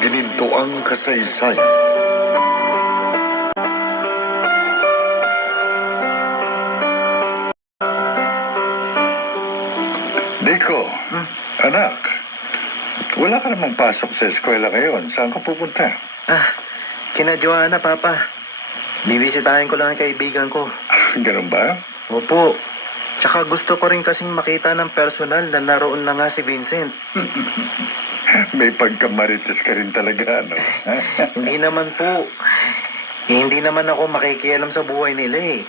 ginintuang kasaysayan. Nico, anak, wala ka namang pasok sa eskwela ngayon. Saan ka pupunta? Kina Joanna, Papa. Bibisitahin ko lang ang kaibigan ko. Ganun ba? Opo. Tsaka gusto ko rin kasing makita ng personal na naroon na nga si Vincent. May pagkamarites ka rin talaga, no? Hindi naman po. Hindi naman ako makikialam sa buhay nila eh.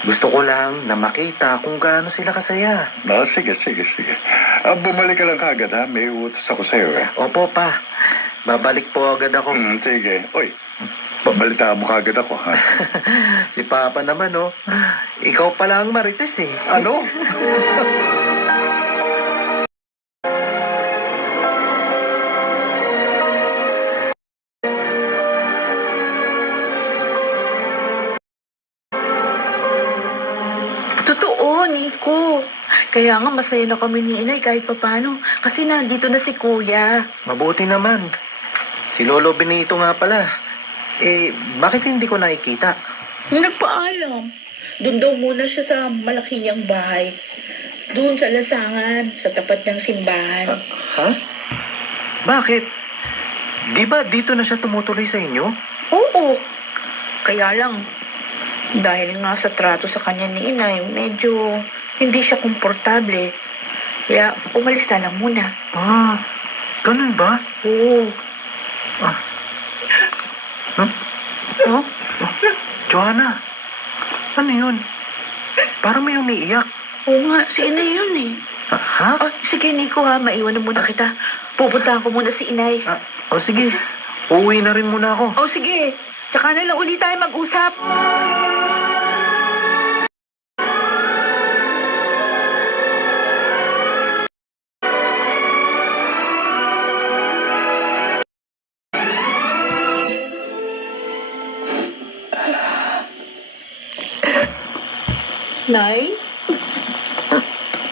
Gusto ko lang na makita kung gaano sila kasaya. No, sige. Bumalik ka lang kagad, ha? May utos ako sa'yo, eh. Opo, Pa. Babalik po agad ako. Sige. Uy, pabalita mo kagad ako, ha? Si Papa naman, oh. Ikaw pala ang marites eh. Ano? Totoo, Nico. Kaya nga masaya na kami ni Inay kahit papano. Kasi nandito na si Kuya. Mabuti naman. Si Lolo Benito nga pala. Bakit hindi ko nakikita? Nagpaalam. Doon daw muna siya sa malaki niyang bahay. Doon sa lasangan, sa tapat ng simbahan. Ha? Bakit? Di ba dito na siya tumutuloy sa inyo? Oo. Kaya lang, dahil nga sa trato sa kanya ni Inay, medyo hindi siya komportable. Kaya umalis na lang muna. Ganun ba? Oo. Oh? Joanna, ano yun? Parang may umiiyak. Oo nga, si Inay yun eh. Ha? Sige, Nico ha, maiwan na muna kita. Pupuntahan ko muna si Inay. Sige. Uuwi na rin muna ako. Sige. Tsaka na lang ulit tayo mag-usap. Nay?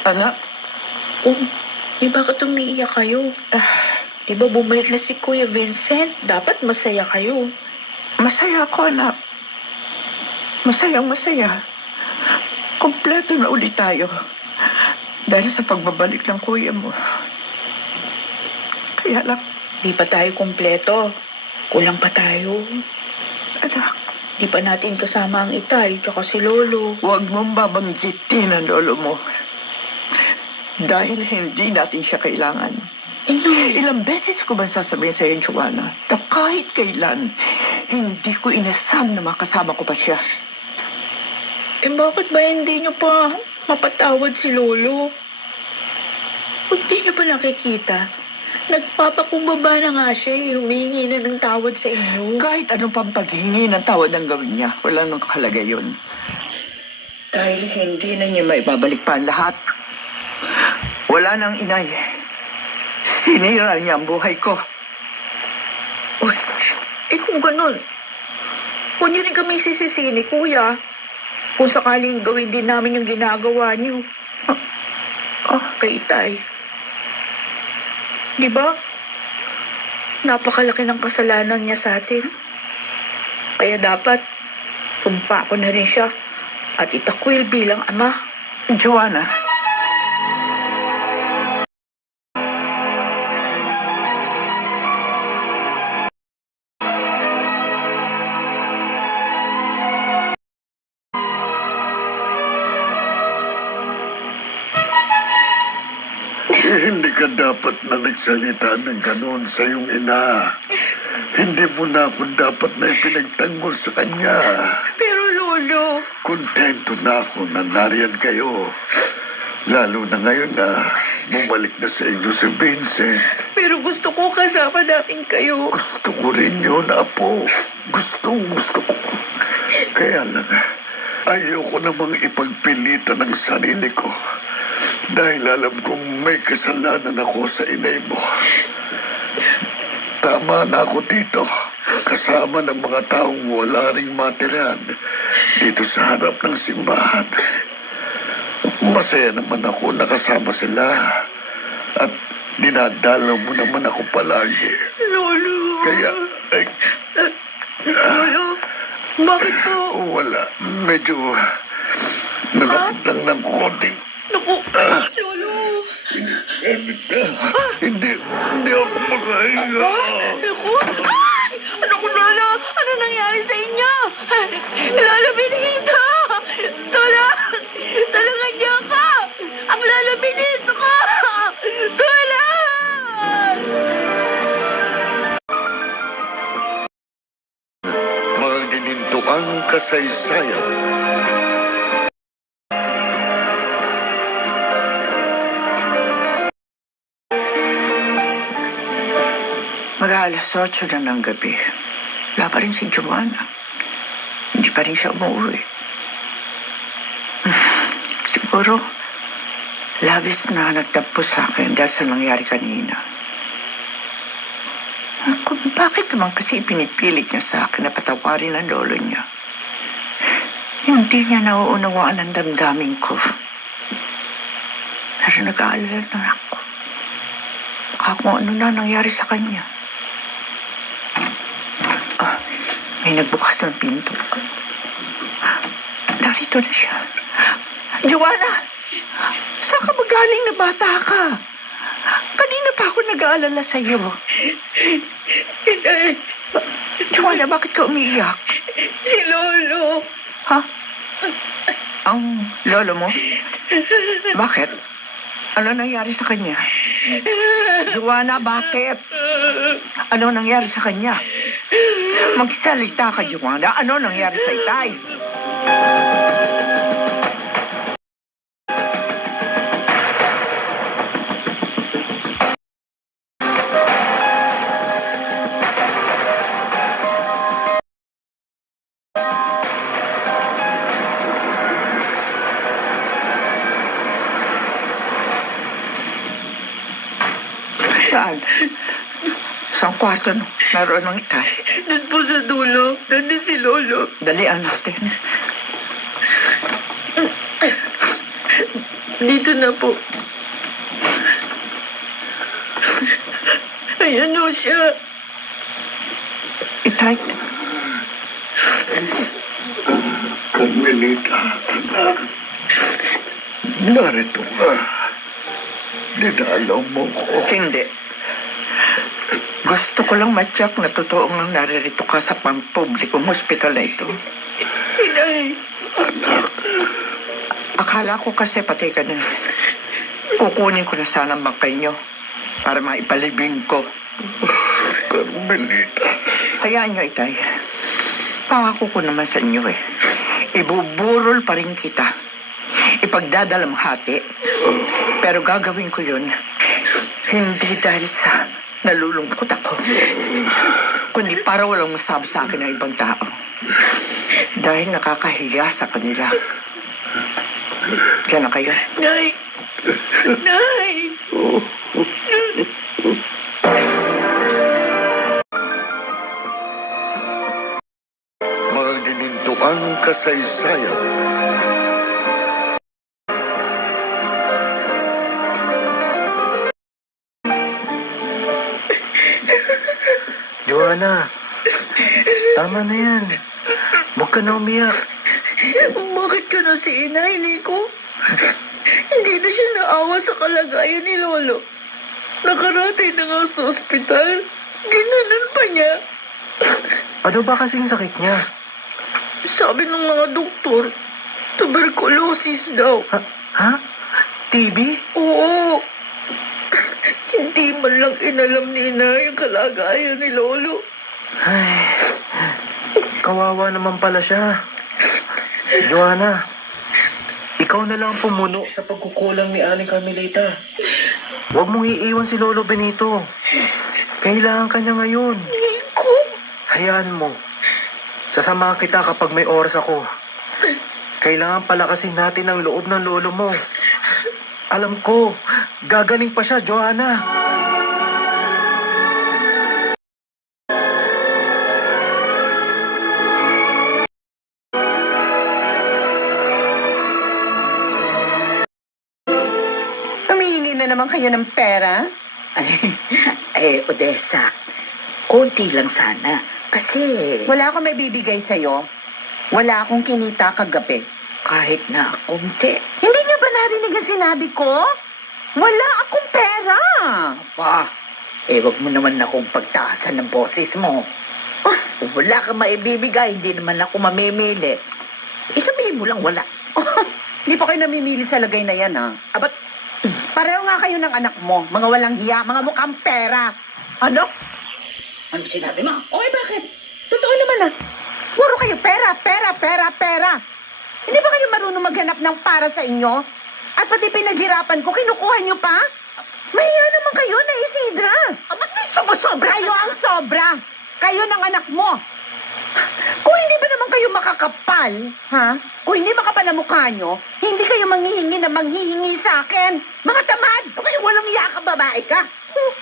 Anak? Bakit umiiyak kayo? Di ba bumalik na si Kuya Vincent? Dapat masaya kayo. Masaya ako, anak. Masaya. Kompleto na ulit tayo. Dahil sa pagbabalik ng kuya mo. Kaya lang, Di pa tayo kumpleto. Kulang pa tayo. anak, Di pa natin kasama ang itay, tsaka si Lolo. huwag mong babanggitin ang lolo mo. Dahil hindi natin siya kailangan. Ilang beses ko ba sasabihin sa iyo, Joanna, na kahit kailan, hindi ko inasam na makasama ko pa siya. Bakit ba hindi nyo pa mapatawad si Lolo? Hindi nyo pa nakikita? Nagpapakumbaba na nga siya, humingi na ng tawad sa inyo. Kahit anong pang paghingi ng tawad ang gawin niya, wala nang kahalaga yun. Dahil hindi na niya maibabalik pa ang lahat. Wala nang inay. Sinira niya ang buhay ko. Kung ganun, huwag nyo rin kami sisisini, Kuya. Kung sakaling gawin din namin yung ginagawa nyo. Kay Itay. Di ba? Napakalaki ng kasalanan niya sa atin. Kaya dapat, sumpa ko na rin siya at itakwil bilang ama. Joanna, Hindi ka dapat na nagsalita ng ganon sa iyong ina. Hindi mo na ako dapat na ipinagtanggol sa kanya. Pero Lolo, Kontento na ako na nariyan kayo. Lalo na ngayon na bumalik na sa inyo si Vincent. pero gusto ko kasama natin kayo. Gusto ko rin yun, Apo. Gusto ko. Kaya lang, ayoko namang ipagpilitan ng sarili ko. Dahil alam kong may kasalanan ako sa inay mo. Tama na ako dito. Kasama ng mga taong wala ring matirahan dito sa harap ng simbahan. Masaya naman ako nakasama sila. At dinadalaw mo naman ako palagi. Lolo. Kaya, ay, Lolo, bakit po? wala. Medyo nalakit lang ng konting. Naku, Lolo. Hindi ako makahinga. Naku, ay! Ano ko, Lolo? Ano nangyari sa inyo? Lolo Benito! Tulungan niyo ako! Ang Lolo Benito ko! Tulong! Mga ginintuang kasaysayan. Mag-aalas 8 na ng gabi. Wala pa rin si Joanna. Hindi pa rin siya umuwi. Siguro, labis na nagtapos sa akin dahil sa nangyari kanina. Kung bakit naman kasi pinipilit niya sa akin na patawarin ang lolo niya? Hindi niya nauunawaan ang damdamin ko. Pero nag-aalala na ako. Baka kung ano na nangyari sa kanya. May nagbukas ng pinto. Narito na siya. Joanna! Saan ka magaling na bata ka? Kanina pa ako nag-aalala sa iyo. Joanna, bakit ka umiiyak? Si Lolo. Ha? Ang lolo mo? Bakit? Ano nangyari sa kanya? Joanna, bakit? Ano nangyari sa kanya? Magsalita ka, Joanna. Ano nangyari sa itay? Saan? Sa kwarto no? Naroon ng itay. Doon po sa dulo. Nandun si Lolo. Dalian natin. Dito na po. Ayan o siya. Itay, Carmelita, anak. Narito ka. Dinalaw mo ko. hindi. Gusto ko lang matyak na totoong nang naririto ka sa pampublikong hospital na ito. Inay. Anak. Akala ko kasi patay ka na. Kukunin ko na sana ang bangkay nyo para maipalibing ko. Carmelita. Hayaan nyo, itay. Pangako ko naman sa inyo eh. Ibuburol pa rin kita. Ipagdadalamhati. Pero gagawin ko yun hindi dahil sa nalulungkot ako, kundi para walang masabi sa akin ng ibang tao. Dahil nakakahiya sa kanila. Diyan na kayo. Nay. Nay. Mga ginintuang kasaysayan. Joanna, tama na yan. Huwag ka na umiyak. Bakit ka na si Inay, Nico? Hindi na siya naawa sa kalagayan ni Lolo. Nakaratay na nga sa ospital. Ginanon pa niya. Ano ba kasing sakit niya? Sabi ng mga doktor, tuberculosis daw. Ha? TB? Oo. Hindi man lang inalam ni Inay ang kalagayan ni Lolo. Ay, kawawa naman pala siya. Joanna, ikaw na lang pumuno sa pagkukulang ni Aling Carmelita. Huwag mong iiwan si Lolo Benito. Kailangan ka niya ngayon. Nico? Hayaan mo. Sasama kita kapag may oras ako. Kailangan palakasin natin ang loob ng lolo mo. Alam ko, gagaling pa siya, Joanna. Humihingi na naman kayo ng pera? Odessa, konti lang sana. Kasi... Wala akong may bibigay sa'yo. Wala akong kinita kagabi. kahit na konti. Hindi niyo ba narinig ang sinabi ko? Wala akong pera. Pa, wag mo naman akong pagtaasan ng boses mo. Kung wala kang maibibigay, hindi naman ako mamimili. Isabihin mo lang wala. Hindi pa kayo namimili sa lagay na yan, ha? Abat, Pareho nga kayo ng anak mo. Mga walang hiya, mga mukhang pera. Ano? ano sinabi mo? Oy, bakit? Totoo naman, ha? Puro kayo pera, pera, pera, pera. Hindi ba kayo marunong maghanap ng para sa inyo? At pati pinaghirapan ko, kinukuha niyo pa? Mahiya naman kayo na Isidra. Ba't may sumusobra? Kayo ang sobra. Kayo ng anak mo. Kung hindi ba naman kayo makakapal, ha? Kung hindi makapal ang mukha nyo, hindi kayo manghihingi na manghihingi sa akin. Mga tamad! Kaya walang iya ka, babae ka.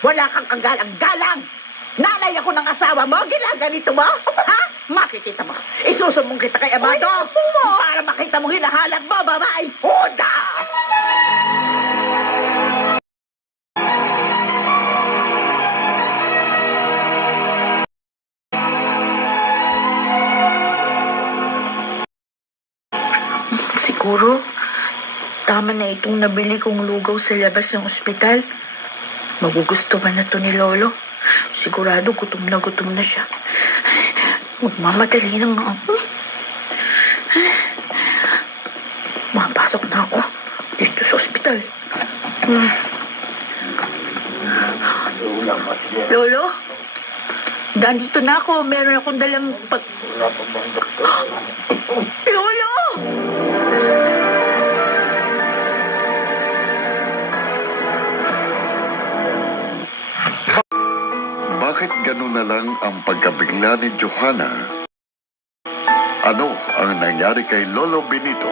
Wala kang kagalang-galang. Nanay ako ng asawa mo, ginaganito mo? Ha? Makikita mo. Isusumbong kita kay Amado. Para makita mo hinahalag mo, babae. Huda! Siguro, tama na itong nabili kong lugaw sa labas ng ospital. Magugustuhan na to ni Lolo. Sigurado gutom na siya. Magmamadali na nga ako. Mapasok na ako dito sa ospital. Lolo? Nandito na ako. Meron akong dalang Lolo! Bakit gano'n na lang ang pagkabigla ni Johanna? Ano ang nangyari kay Lolo Benito?